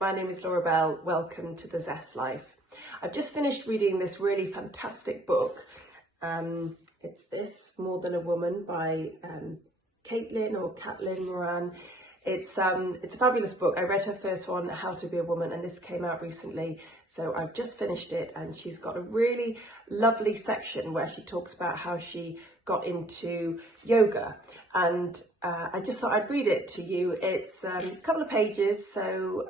My name is Laura Bell. Welcome to The Zest Life. I've just finished reading this really fantastic book. It's this, More Than a Woman, by Caitlin Moran. It's a fabulous book. I read her first one, How to Be a Woman, and this came out recently. So I've just finished it, and she's got a really lovely section where she talks about how she got into yoga. And I just thought I'd read it to you. It's a couple of pages, so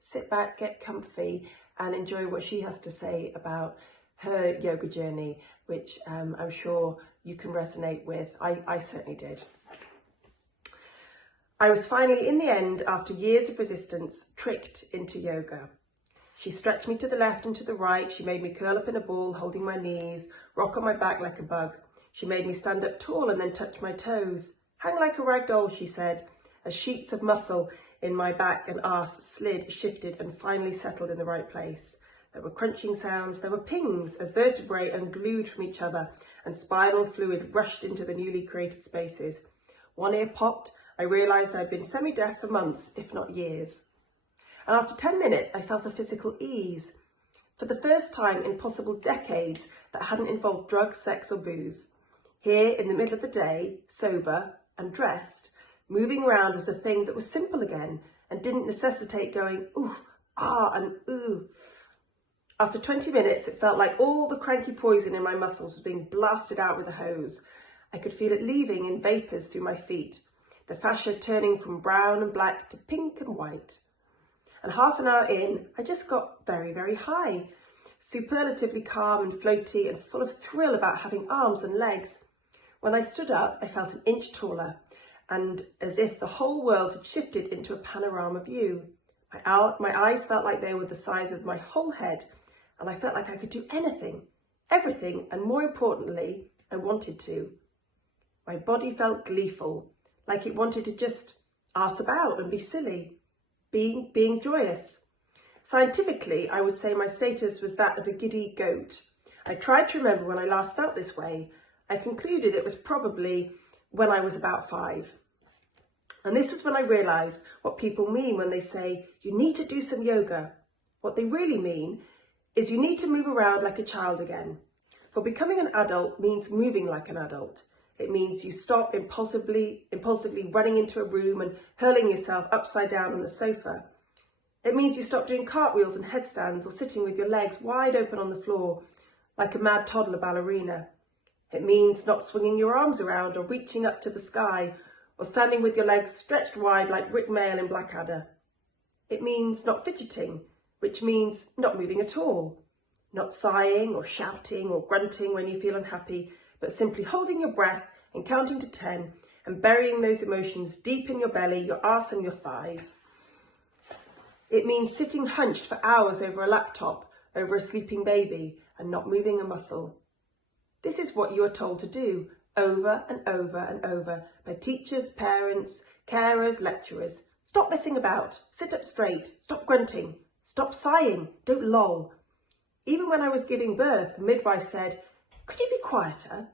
sit back, get comfy, and enjoy what she has to say about her yoga journey, which I'm sure you can resonate with. I certainly did. I was finally, in the end, after years of resistance, tricked into yoga. She stretched me to the left and to the right. She made me curl up in a ball, holding my knees, rock on my back like a bug. She made me stand up tall and then touch my toes. Hang like a rag doll, she said, as sheets of muscle in my back and arse slid, shifted, and finally settled in the right place. There were crunching sounds, there were pings as vertebrae unglued from each other and spinal fluid rushed into the newly created spaces. One ear popped. I realised I'd been semi-deaf for months, if not years. And after 10 minutes, I felt a physical ease. For the first time in possible decades that hadn't involved drugs, sex or booze. Here, in the middle of the day, sober and dressed, moving around was a thing that was simple again and didn't necessitate going oof, ah and ooh. After 20 minutes, it felt like all the cranky poison in my muscles was being blasted out with a hose. I could feel it leaving in vapours through my feet, the fascia turning from brown and black to pink and white. And half an hour in, I just got very, very high, superlatively calm and floaty and full of thrill about having arms and legs. When I stood up, I felt an inch taller, and as if the whole world had shifted into a panorama view. My eyes felt like they were the size of my whole head, and I felt like I could do anything, everything, and more importantly, I wanted to. My body felt gleeful, like it wanted to just arse about and be silly, being joyous. Scientifically, I would say my status was that of a giddy goat. I tried to remember when I last felt this way. I concluded it was probably when I was about 5. And this was when I realised what people mean when they say, you need to do some yoga. What they really mean is you need to move around like a child again. For becoming an adult means moving like an adult. It means you stop impulsively running into a room and hurling yourself upside down on the sofa. It means you stop doing cartwheels and headstands or sitting with your legs wide open on the floor like a mad toddler ballerina. It means not swinging your arms around or reaching up to the sky or standing with your legs stretched wide like Rick Mayall in Blackadder. It means not fidgeting, which means not moving at all, not sighing or shouting or grunting when you feel unhappy, but simply holding your breath and counting to 10 and burying those emotions deep in your belly, your arse and your thighs. It means sitting hunched for hours over a laptop, over a sleeping baby, and not moving a muscle. This is what you are told to do over and over and over by teachers, parents, carers, lecturers. Stop messing about, sit up straight, stop grunting, stop sighing, don't loll. Even when I was giving birth, a midwife said, could you be quieter?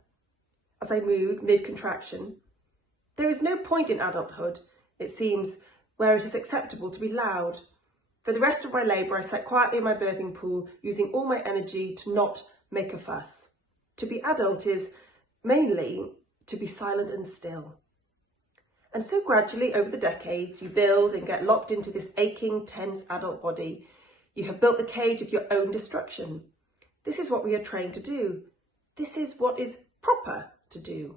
As I moved mid-contraction. There is no point in adulthood, it seems, where it is acceptable to be loud. For the rest of my labour, I sat quietly in my birthing pool, using all my energy to not make a fuss. To be adult is mainly to be silent and still. And so gradually over the decades, you build and get locked into this aching, tense adult body. You have built the cage of your own destruction. This is what we are trained to do. This is what is proper to do.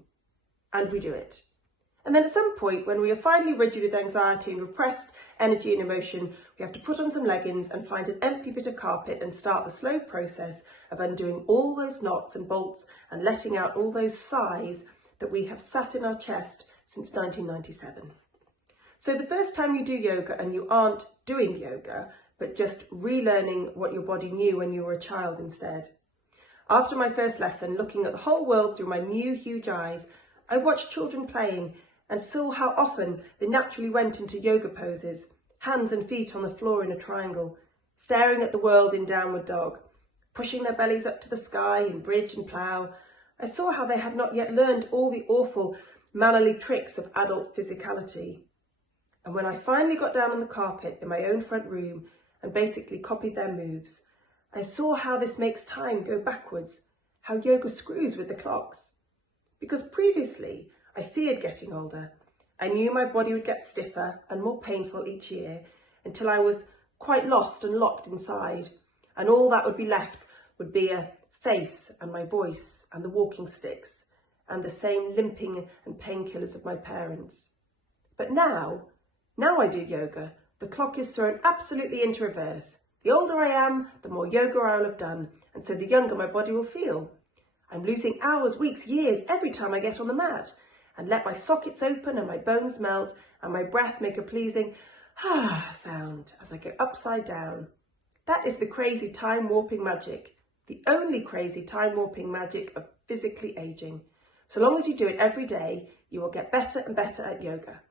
And we do it. And then at some point, when we are finally rigid with anxiety and repressed energy and emotion, we have to put on some leggings and find an empty bit of carpet and start the slow process of undoing all those knots and bolts and letting out all those sighs that we have sat in our chest since 1997. So the first time you do yoga and you aren't doing yoga, but just relearning what your body knew when you were a child instead. After my first lesson, looking at the whole world through my new huge eyes, I watched children playing and saw how often they naturally went into yoga poses, hands and feet on the floor in a triangle, staring at the world in downward dog, pushing their bellies up to the sky in bridge and plough. I saw how they had not yet learned all the awful mannerly tricks of adult physicality. And when I finally got down on the carpet in my own front room and basically copied their moves, I saw how this makes time go backwards, how yoga screws with the clocks. Because previously, I feared getting older. I knew my body would get stiffer and more painful each year until I was quite lost and locked inside. And all that would be left would be a face and my voice and the walking sticks and the same limping and painkillers of my parents. But now I do yoga. The clock is thrown absolutely into reverse. The older I am, the more yoga I will have done, and so the younger my body will feel. I'm losing hours, weeks, years every time I get on the mat and let my sockets open and my bones melt and my breath make a pleasing sound as I go upside down. That is the crazy time warping magic, the only crazy time warping magic of physically aging. So long as you do it every day, you will get better and better at yoga.